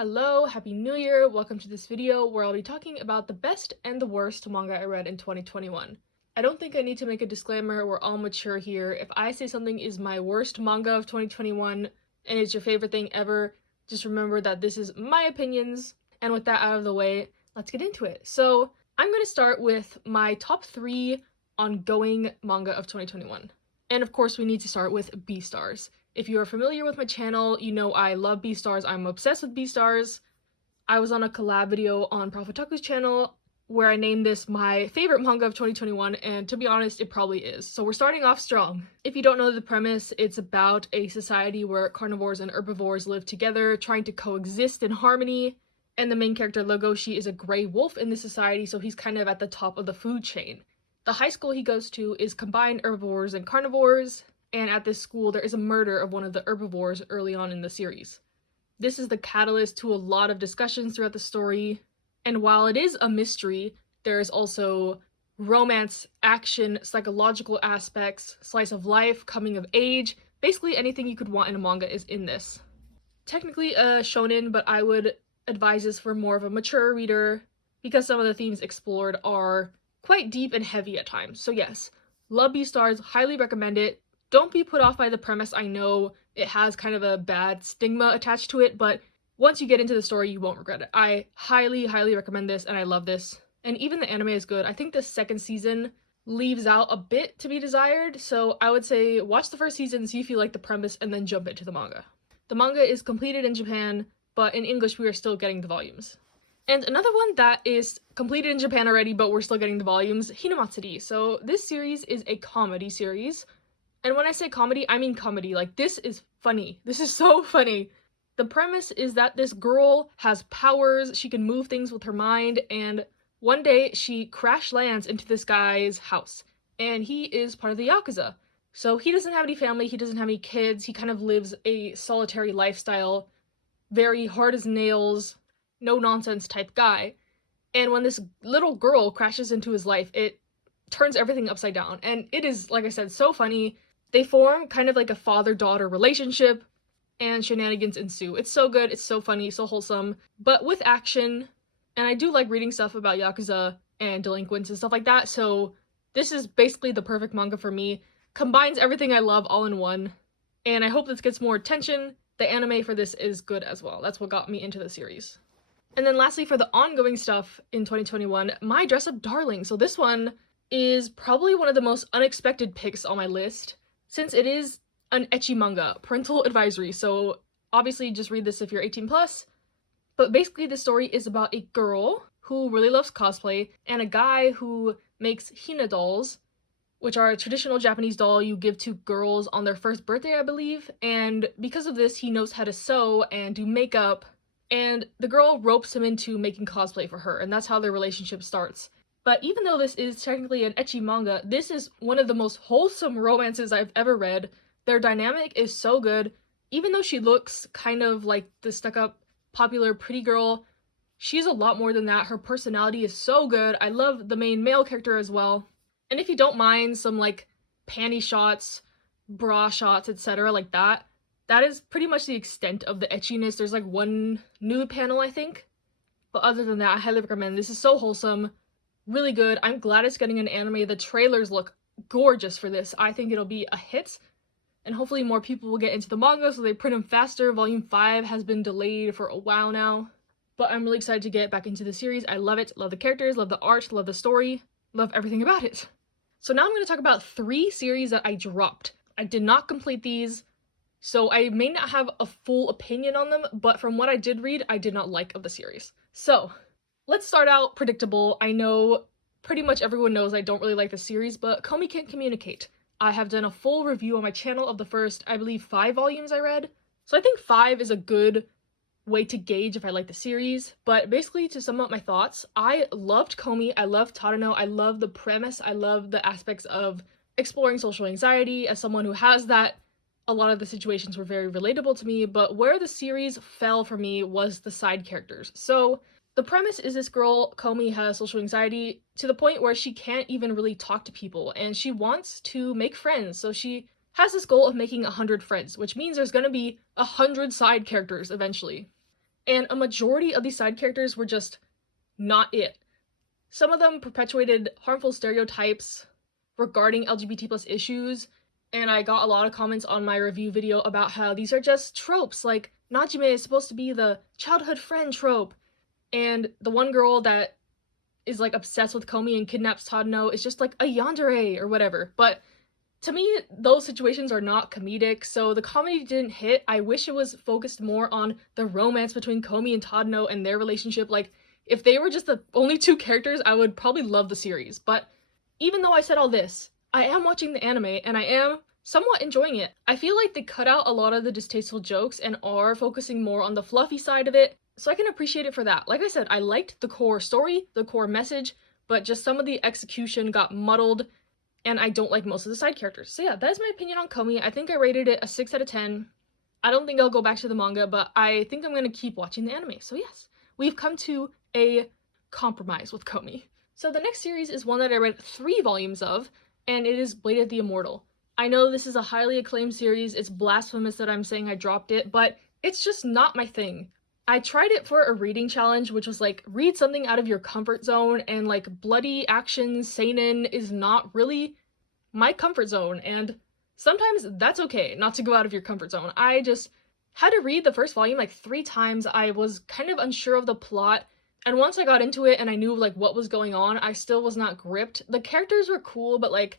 Hello, Happy New Year! Welcome to this video where I'll be talking about the best and the worst manga I read in 2021. I don't think I need to make a disclaimer, we're all mature here. If I say something is my worst manga of 2021 and it's your favorite thing ever, just remember that this is my opinions. And with that out of the way, let's get into it. So I'm going to start with my top 3 ongoing manga of 2021. And of course we need to start with Beastars. If you are familiar with my channel, you know I love Beastars. I'm obsessed with Beastars. I was on a collab video on Profitaku's channel where I named this my favorite manga of 2021, and to be honest, it probably is. So we're starting off strong. If you don't know the premise, it's about a society where carnivores and herbivores live together, trying to coexist in harmony, and the main character, Legoshi, is a gray wolf in this society, so he's kind of at the top of the food chain. The high school he goes to is combined herbivores and carnivores, and at this school there is a murder of one of the herbivores early on in the series. This is the catalyst to a lot of discussions throughout the story, and while it is a mystery, there is also romance, action, psychological aspects, slice of life, coming of age. Basically anything you could want in a manga is in this. Technically a shonen, but I would advise this for more of a mature reader because some of the themes explored are quite deep and heavy at times. So yes, love Beastars, highly recommend it. Don't be put off by the premise. I know it has kind of a bad stigma attached to it, but once you get into the story, you won't regret it. I highly, highly recommend this, and I love this. And even the anime is good. I think the second season leaves out a bit to be desired, so I would say watch the first season, see if you like the premise, and then jump into the manga. The manga is completed in Japan, but in English we are still getting the volumes. And another one that is completed in Japan already, but we're still getting the volumes, Hinamatsuri. So this series is a comedy series. And when I say comedy, I mean comedy. Like, this is funny. This is so funny. The premise is that this girl has powers, she can move things with her mind, and one day she crash lands into this guy's house. And he is part of the Yakuza. So he doesn't have any family, he doesn't have any kids, he kind of lives a solitary lifestyle, very hard as nails, no-nonsense type guy. And when this little girl crashes into his life, it turns everything upside down. And it is, like I said, so funny. They form kind of like a father-daughter relationship, and shenanigans ensue. It's so good, it's so funny, so wholesome, but with action, and I do like reading stuff about Yakuza and delinquents and stuff like that, so this is basically the perfect manga for me. Combines everything I love all in one, and I hope this gets more attention. The anime for this is good as well. That's what got me into the series. And then lastly, for the ongoing stuff in 2021, My Dress-Up Darling. So this one is probably one of the most unexpected picks on my list, since it is an ecchi manga, parental advisory, so obviously just read this if you're 18 plus. But basically the story is about a girl who really loves cosplay and a guy who makes hina dolls, which are a traditional Japanese doll you give to girls on their first birthday, I believe. And because of this, he knows how to sew and do makeup, and the girl ropes him into making cosplay for her, and that's how their relationship starts. But even though this is technically an ecchi manga, this is one of the most wholesome romances I've ever read. Their dynamic is so good. Even though she looks kind of like the stuck-up, popular, pretty girl, she's a lot more than that. Her personality is so good. I love the main male character as well. And if you don't mind some, like, panty shots, bra shots, etc. like that, that is pretty much the extent of the etchiness. There's, like, one nude panel, I think. But other than that, I highly recommend. This is so wholesome. Really good. I'm glad it's getting an anime. The trailers look gorgeous for this. I think it'll be a hit, and hopefully more people will get into the manga so they print them faster. Volume 5 has been delayed for a while now, but I'm really excited to get back into the series. I love it. Love the characters, love the art, love the story, love everything about it. So now I'm going to talk about 3 series that I dropped. I did not complete these, so I may not have a full opinion on them, but from what I did read, I did not like of the series. So let's start out predictable. I know pretty much everyone knows I don't really like the series, but Komi Can't Communicate. I have done a full review on my channel of the first, I believe, 5 volumes I read. So I think 5 is a good way to gauge if I like the series. But basically, to sum up my thoughts, I loved Komi, I loved Tadano, I love the premise, I love the aspects of exploring social anxiety. As someone who has that, a lot of the situations were very relatable to me, but where the series fell for me was the side characters. So the premise is this girl, Komi, has social anxiety to the point where she can't even really talk to people, and she wants to make friends, so she has this goal of making 100 friends, which means there's gonna be 100 side characters eventually. and a majority of these side characters were just not it. Some of them perpetuated harmful stereotypes regarding LGBT plus issues, and I got a lot of comments on my review video about how these are just tropes, like Najime is supposed to be the childhood friend trope, and the one girl that is like obsessed with Komi and kidnaps Tadano is just like a yandere or whatever. But to me, those situations are not comedic, so the comedy didn't hit. I wish it was focused more on the romance between Komi and Tadano and their relationship. Like, if they were just the only two characters, I would probably love the series. But even though I said all this, I am watching the anime and I am somewhat enjoying it. I feel like they cut out a lot of the distasteful jokes and are focusing more on the fluffy side of it, so I can appreciate it for that. Like I said, I liked the core story, the core message, but just some of the execution got muddled, and I don't like most of the side characters. So yeah, that is my opinion on Komi. I think I rated it a 6 out of 10. I don't think I'll go back to the manga, but I think I'm gonna keep watching the anime. So yes, we've come to a compromise with Komi. So the next series is one that I read 3 volumes of, and it is Blade the Immortal. I know this is a highly acclaimed series, it's blasphemous that I'm saying I dropped it, but it's just not my thing. I tried it for a reading challenge, which was like, read something out of your comfort zone, and like bloody action seinen is not really my comfort zone, and sometimes that's okay not to go out of your comfort zone. I just had to read the first volume like 3 times. I was kind of unsure of the plot, and once I got into it and I knew like what was going on, I still was not gripped. The characters were cool, but like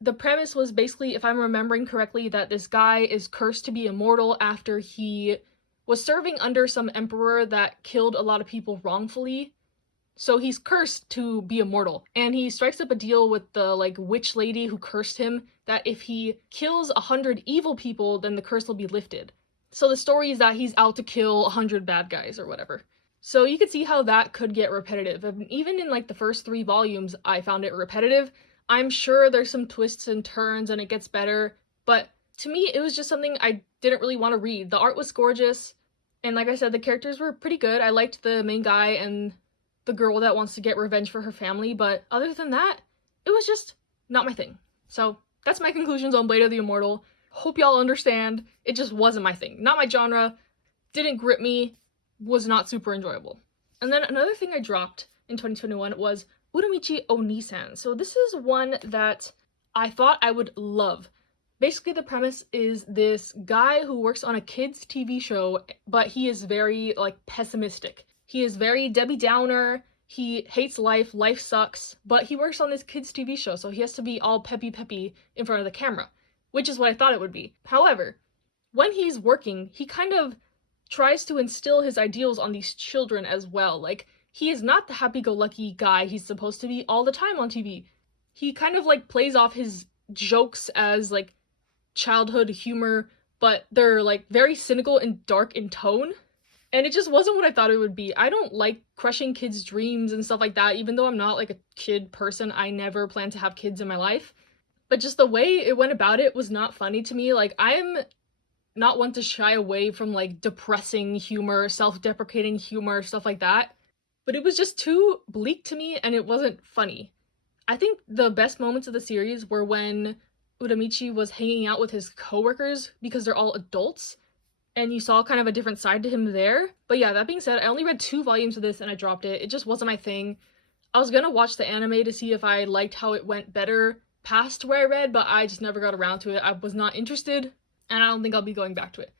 the premise was basically, if I'm remembering correctly, that this guy is cursed to be immortal after he was serving under some emperor that killed a lot of people wrongfully. So he's cursed to be immortal, and he strikes up a deal with the like witch lady who cursed him that if he kills 100 evil people, then the curse will be lifted. So the story is that he's out to kill 100 bad guys or whatever. So you could see how that could get repetitive. And even in like the first 3 volumes, I found it repetitive. I'm sure there's some twists and turns and it gets better, but to me, it was just something I didn't really want to read. The art was gorgeous, and like I said, the characters were pretty good. I liked the main guy and the girl that wants to get revenge for her family, but other than that, it was just not my thing. So that's my conclusions on Blade of the Immortal. Hope y'all understand. It just wasn't my thing. Not my genre, didn't grip me, was not super enjoyable. And then another thing I dropped in 2021 was Uramichi Onisan. So this is one that I thought I would love. Basically, the premise is this guy who works on a kids' TV show, but he is very, like, pessimistic. He is very Debbie Downer, he hates life, life sucks, but he works on this kids' TV show, so he has to be all peppy in front of the camera, which is what I thought it would be. However, when he's working, he kind of tries to instill his ideals on these children as well. Like, he is not the happy-go-lucky guy he's supposed to be all the time on TV. He kind of, like, plays off his jokes as, like, childhood humor, but they're, like, very cynical and dark in tone. And it just wasn't what I thought it would be. I don't like crushing kids' dreams and stuff like that, even though I'm not, like, a kid person. I never plan to have kids in my life. But just the way it went about it was not funny to me. Like, I'm not one to shy away from, like, depressing humor, self-deprecating humor, stuff like that. But it was just too bleak to me, and it wasn't funny. I think the best moments of the series were when Uramichi was hanging out with his coworkers, because they're all adults, and you saw kind of a different side to him there. But yeah, that being said, I only read 2 volumes of this and I dropped it. It just wasn't my thing. I was gonna watch the anime to see if I liked how it went better past where I read, but I just never got around to it. I was not interested, and I don't think I'll be going back to it.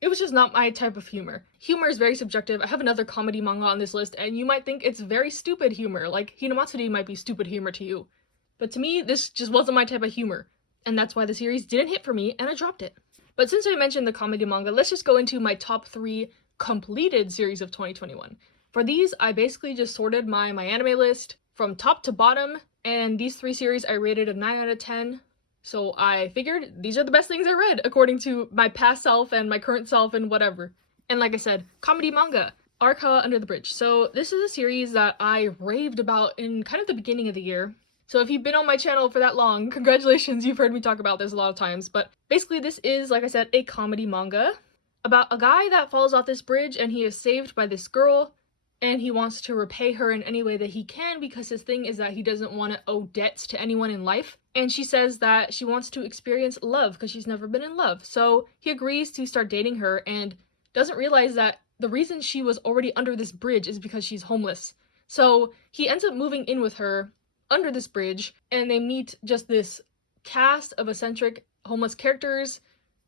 It was just not my type of humor. Humor is very subjective. I have another comedy manga on this list, and you might think it's very stupid humor, like Hinamatsuri might be stupid humor to you. But to me, this just wasn't my type of humor, and that's why the series didn't hit for me, and I dropped it. But since I mentioned the comedy manga, let's just go into my top 3 completed series of 2021. For these, I basically just sorted my anime list from top to bottom, and these 3 series I rated a 9 out of 10. So I figured these are the best things I read, according to my past self and my current self and whatever. And like I said, comedy manga, Arakawa Under the Bridge. So this is a series that I raved about in kind of the beginning of the year. So if you've been on my channel for that long, congratulations, you've heard me talk about this a lot of times. But basically this is, like I said, a comedy manga about a guy that falls off this bridge and he is saved by this girl, and he wants to repay her in any way that he can because his thing is that he doesn't want to owe debts to anyone in life. And she says that she wants to experience love because she's never been in love. So he agrees to start dating her and doesn't realize that the reason she was already under this bridge is because she's homeless. So he ends up moving in with her under this bridge, and they meet just this cast of eccentric homeless characters.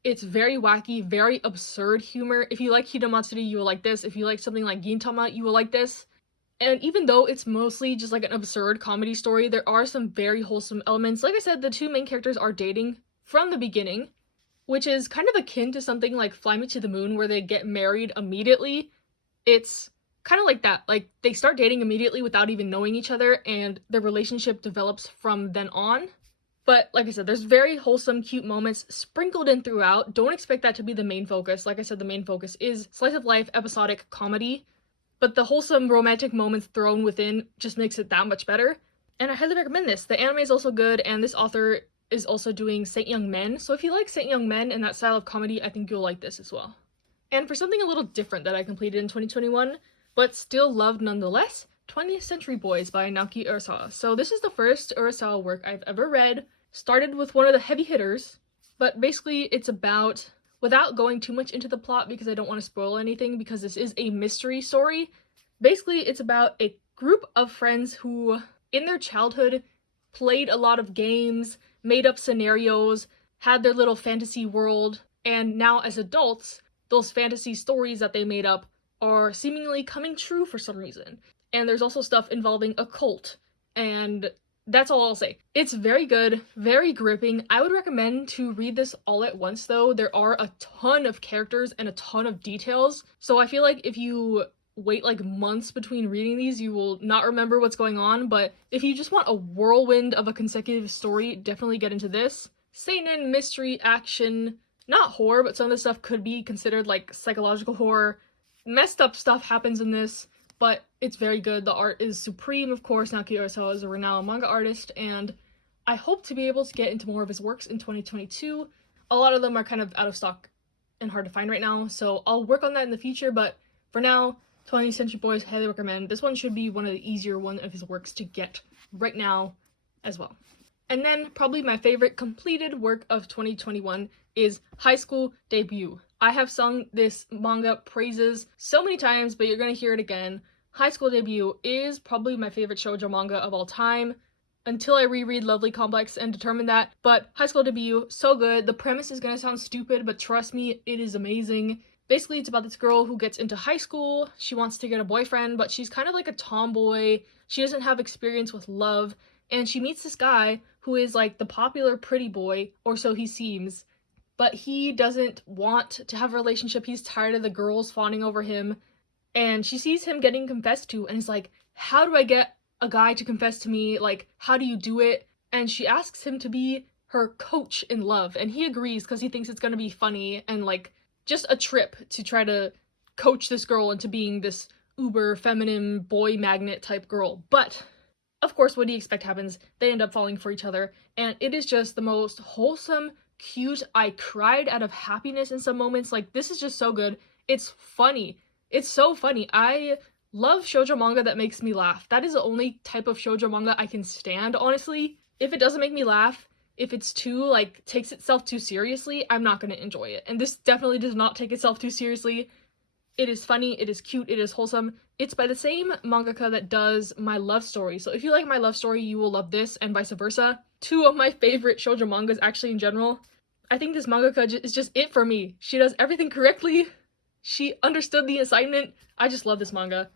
It's very wacky, very absurd humor. If you like Hidamatsuri, you will like this. If you like something like Gintama, you will like this. And even though it's mostly just like an absurd comedy story, there are some very wholesome elements. Like I said, the two main characters are dating from the beginning, which is kind of akin to something like Fly Me to the Moon, where they get married immediately. It's kind of like that. Like, they start dating immediately without even knowing each other, and their relationship develops from then on. But like I said, there's very wholesome, cute moments sprinkled in throughout. Don't expect that to be the main focus. Like I said, the main focus is slice of life, episodic comedy. But the wholesome romantic moments thrown within just makes it that much better. And I highly recommend this. The anime is also good, and this author is also doing Saint Young Men. So if you like Saint Young Men and that style of comedy, I think you'll like this as well. And for something a little different that I completed in 2021, but still loved nonetheless, 20th Century Boys by Naoki Urasawa. So this is the first Urasawa work I've ever read. Started with one of the heavy hitters, but basically it's about, without going too much into the plot because I don't want to spoil anything because this is a mystery story, basically it's about a group of friends who, in their childhood, played a lot of games, made up scenarios, had their little fantasy world, and now as adults, those fantasy stories that they made up are seemingly coming true for some reason. And there's also stuff involving a cult, and that's all I'll say. It's very good, very gripping. I would recommend to read this all at once though. There are a ton of characters and a ton of details, so I feel like if you wait like months between reading these, you will not remember what's going on. But if you just want a whirlwind of a consecutive story, definitely get into this. Seinen, mystery, action, not horror, but some of the stuff could be considered like psychological horror. Messed up stuff happens in this, but it's very good. The art is supreme, of course. Naoki Urasawa is a renowned manga artist, and I hope to be able to get into more of his works in 2022. A lot of them are kind of out of stock and hard to find right now, so I'll work on that in the future, but for now, 20th Century Boys, highly recommend. This one should be one of the easier one of his works to get right now as well. And then, probably my favorite completed work of 2021 is High School Debut. I have sung this manga praises so many times, but you're gonna hear it again. High School Debut is probably my favorite shoujo manga of all time, until I reread Lovely Complex and determine that, but High School Debut, so good. The premise is gonna sound stupid, but trust me, it is amazing. Basically, it's about this girl who gets into high school. She wants to get a boyfriend, but she's kind of like a tomboy. She doesn't have experience with love, and she meets this guy who is like the popular pretty boy, or so he seems, but he doesn't want to have a relationship. He's tired of the girls fawning over him, and she sees him getting confessed to, and is like, how do I get a guy to confess to me? Like, how do you do it? And she asks him to be her coach in love, and he agrees because he thinks it's gonna be funny and like just a trip to try to coach this girl into being this uber feminine boy magnet type girl. But of course, what do you expect happens? They end up falling for each other, and it is just the most wholesome, cute. I cried out of happiness in some moments. Like, this is just so good. It's funny. It's so funny. I love shoujo manga that makes me laugh. That is the only type of shoujo manga I can stand, honestly. If it doesn't make me laugh, if it's too, like, takes itself too seriously, I'm not gonna enjoy it. And this definitely does not take itself too seriously. It is funny, it is cute, it is wholesome. It's by the same mangaka that does My Love Story. So if you like My Love Story, you will love this, and vice versa. Two of my favorite shoujo mangas, actually, in general. I think this mangaka is just it for me. She does everything correctly. She understood the assignment. I just love this manga.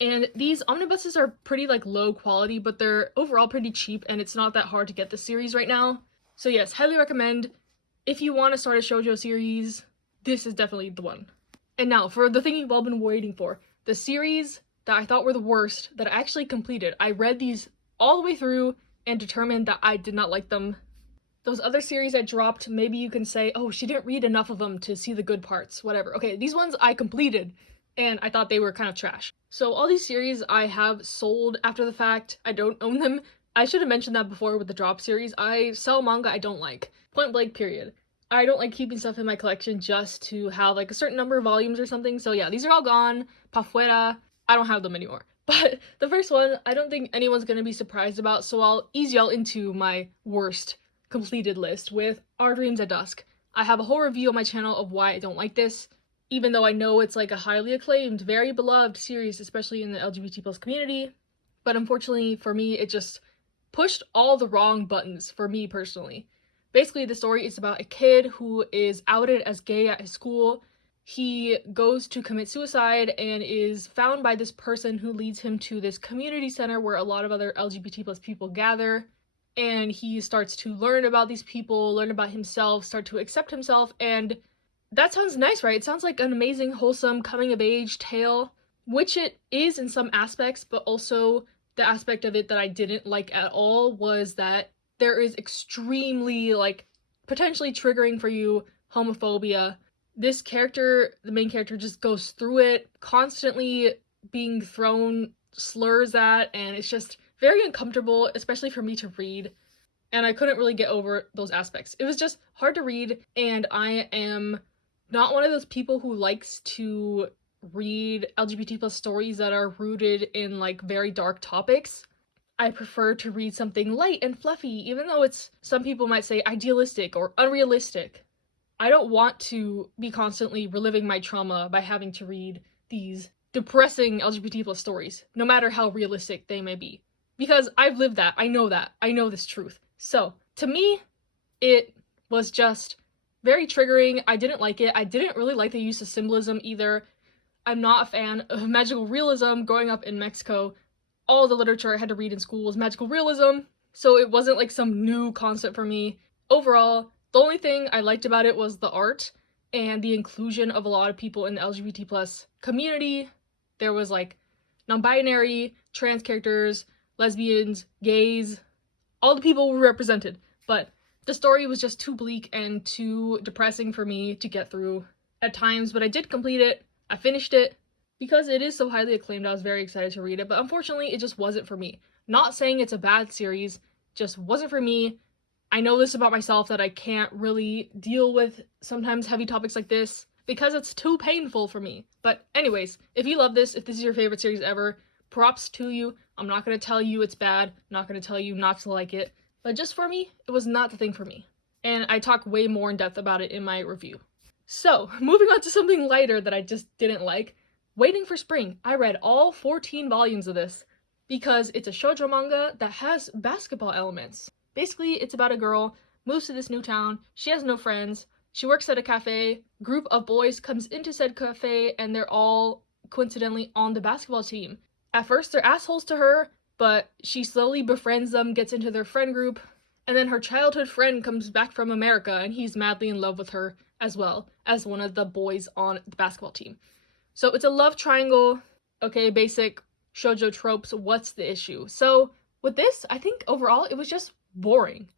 And these omnibuses are pretty, like, low quality, but they're overall pretty cheap, and it's not that hard to get this series right now. So yes, highly recommend. If you want to start a shoujo series, this is definitely the one. And now, for the thing you've all been waiting for. The series that I thought were the worst, that I actually completed. I read these all the way through and determined that I did not like them. Those other series I dropped, maybe you can say, oh, she didn't read enough of them to see the good parts, whatever. Okay, these ones I completed, and I thought they were kind of trash. So all these series I have sold after the fact. I don't own them. I should have mentioned that before with the drop series. I sell manga I don't like. Point blank, period. I don't like keeping stuff in my collection just to have like a certain number of volumes or something. So yeah, these are all gone. Pa fuera. I don't have them anymore. But the first one, I don't think anyone's gonna be surprised about, so I'll ease y'all into my worst completed list with Our Dreams at Dusk. I have a whole review on my channel of why I don't like this. even though I know it's like a highly acclaimed, very beloved series, especially in the LGBT plus community. But unfortunately for me, it just pushed all the wrong buttons for me personally. Basically, the story is about a kid who is outed as gay at his school. He goes to commit suicide and is found by this person who leads him to this community center where a lot of other LGBT plus people gather. And he starts to learn about these people, learn about himself, start to accept himself, and that sounds nice, right? It sounds like an amazing, wholesome, coming-of-age tale, which it is in some aspects, but also the aspect of it that I didn't like at all was that there is extremely, like, potentially triggering for you homophobia. This character, the main character, just goes through it, constantly being thrown slurs at, and it's just very uncomfortable, especially for me to read. And I couldn't really get over those aspects. It was just hard to read, and I am not one of those people who likes to read LGBT plus stories that are rooted in like very dark topics. I prefer to read something light and fluffy, even though it's, some people might say, idealistic or unrealistic. I don't want to be constantly reliving my trauma by having to read these depressing LGBT plus stories, no matter how realistic they may be. Because I've lived that, I know this truth. So, to me, it was just very triggering. I didn't like it. I didn't really like the use of symbolism either. I'm not a fan of magical realism. Growing up in Mexico, all the literature I had to read in school was magical realism, so it wasn't like some new concept for me. Overall, the only thing I liked about it was the art and the inclusion of a lot of people in the LGBT plus community. There was like non-binary, trans characters, lesbians, gays, all the people were represented, but the story was just too bleak and too depressing for me to get through at times, but I did complete it. I finished it. Because it is so highly acclaimed, I was very excited to read it, but unfortunately, it just wasn't for me. Not saying it's a bad series, just wasn't for me. I know this about myself, that I can't really deal with sometimes heavy topics like this because it's too painful for me. But anyways, if you love this, if this is your favorite series ever, props to you. I'm not going to tell you it's bad, I'm not going to tell you not to like it. But just for me, it was not the thing for me. And I talk way more in depth about it in my review. So, moving on to something lighter that I just didn't like. Waiting for Spring. I read all 14 volumes of this because it's a shoujo manga that has basketball elements. Basically, it's about a girl, moves to this new town, she has no friends, she works at a cafe, group of boys comes into said cafe, and they're all coincidentally on the basketball team. At first, they're assholes to her, but she slowly befriends them, gets into their friend group, and then her childhood friend comes back from America, and he's madly in love with her as well as one of the boys on the basketball team. So it's a love triangle. Okay, basic shoujo tropes, what's the issue? So with this, I think overall it was just boring.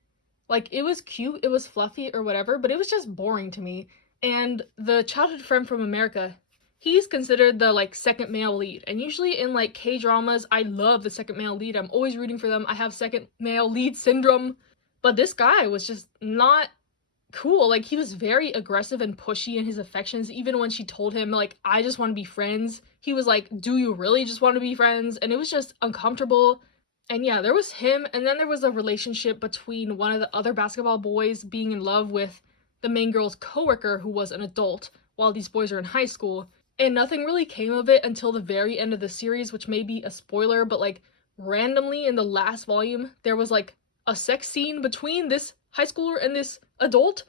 Like, it was cute, it was fluffy or whatever, but it was just boring to me. And the childhood friend from America, he's considered the like second male lead. And usually in like K-dramas, I love the second male lead. I'm always rooting for them. I have second male lead syndrome. But this guy was just not cool. Like, he was very aggressive and pushy in his affections. Even when she told him, like, I just want to be friends, he was like, do you really just want to be friends? And it was just uncomfortable. And yeah, there was him, and then there was a relationship between one of the other basketball boys being in love with the main girl's coworker, who was an adult, while these boys are in high school. And nothing really came of it until the very end of the series, which may be a spoiler, but like, randomly in the last volume, there was like a sex scene between this high schooler and this adult,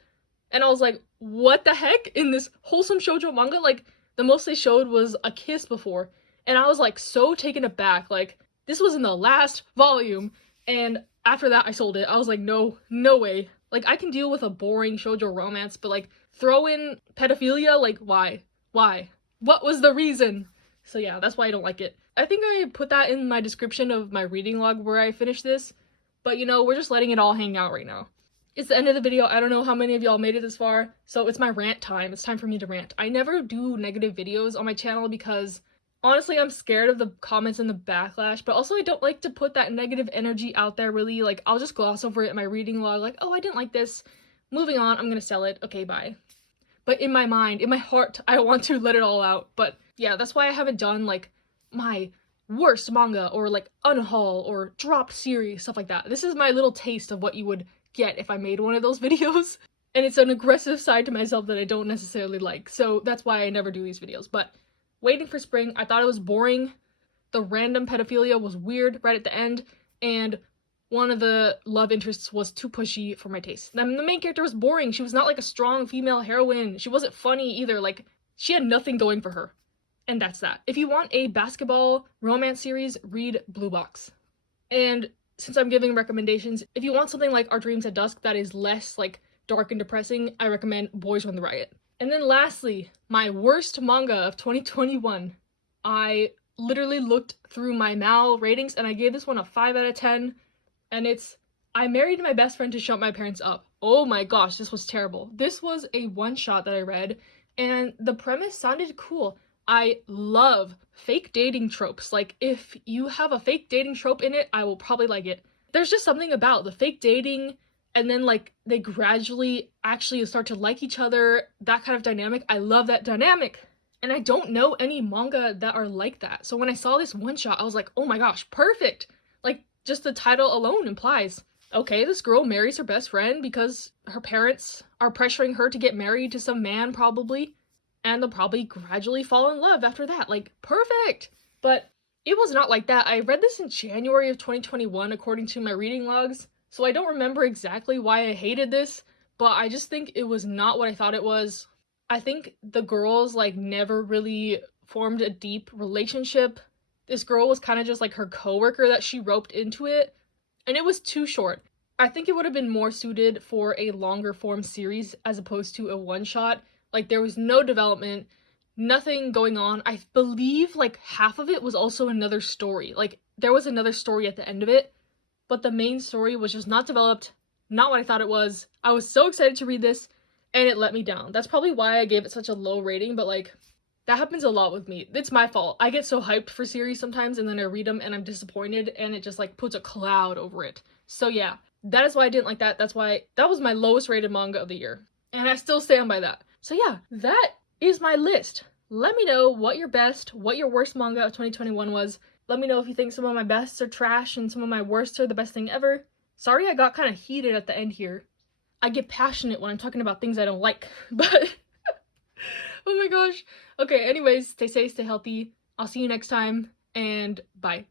and I was like, what the heck? In this wholesome shoujo manga, like, the most they showed was a kiss before, and I was like so taken aback. Like, this was in the last volume, and after that I sold it. I was like, no way. Like, I can deal with a boring shoujo romance, but like, throw in pedophilia, like, why? What was the reason? So yeah, that's why I don't like it. I think I put that in my description of my reading log where I finished this, but you know, we're just letting it all hang out right now. It's the end of the video. I don't know how many of y'all made it this far, so it's my rant time. It's time for me to rant. I never do negative videos on my channel because honestly, I'm scared of the comments and the backlash, but also I don't like to put that negative energy out there really. Like, I'll just gloss over it in my reading log, like, oh, I didn't like this. Moving on, I'm gonna sell it. Okay, bye. But in my mind, in my heart, I want to let it all out. But yeah, that's why I haven't done like my worst manga or like unhaul or drop series, stuff like that. This is my little taste of what you would get if I made one of those videos. and it's an aggressive side to myself that I don't necessarily like, so that's why I never do these videos. But Waiting for Spring, I thought it was boring. The random pedophilia was weird right at the end, and one of the love interests was too pushy for my taste. The main character was boring. She was not like a strong female heroine. She wasn't funny either. Like, she had nothing going for her. And that's that. If you want a basketball romance series, read Blue Box. And since I'm giving recommendations, if you want something like Our Dreams at Dusk that is less like dark and depressing, I recommend Boys Run the Riot. And then lastly, my worst manga of 2021. I literally looked through my Mal ratings and I gave this one a 5 out of 10. And it's I Married My Best Friend to Shut My Parents Up. Oh my gosh, this was terrible. This was a one-shot that I read, and the premise sounded cool. I love fake dating tropes. Like, if you have a fake dating trope in it, I will probably like it. There's just something about the fake dating, and then like they gradually actually start to like each other, that kind of dynamic. I love that dynamic. And I don't know any manga that are like that. So when I saw this one shot, I was like, oh my gosh, perfect. Like, just the title alone implies, okay, this girl marries her best friend because her parents are pressuring her to get married to some man probably, and they'll probably gradually fall in love after that. Like, perfect! But it was not like that. I read this in January of 2021 according to my reading logs, so I don't remember exactly why I hated this, but I just think it was not what I thought it was. I think the girls like never really formed a deep relationship. This girl was kind of just like her coworker that she roped into it, and it was too short. I think it would have been more suited for a longer form series as opposed to a one shot. Like, there was no development, nothing going on. I believe like half of it was also another story. Like, there was another story at the end of it, but the main story was just not developed, not what I thought it was. I was so excited to read this, and it let me down. That's probably why I gave it such a low rating, but like, that happens a lot with me. It's my fault. I get so hyped for series sometimes, and then I read them and I'm disappointed, and it just like puts a cloud over it. So yeah, that is why I didn't like that. That's why that was my lowest rated manga of the year, and I still stand by that. So yeah, that is my list. Let me know what your best, what your worst manga of 2021 was. Let me know if you think some of my bests are trash and some of my worsts are the best thing ever. Sorry I got kind of heated at the end here. I get passionate when I'm talking about things I don't like, but oh my gosh. Okay, anyways, stay safe, stay healthy. I'll see you next time, and bye.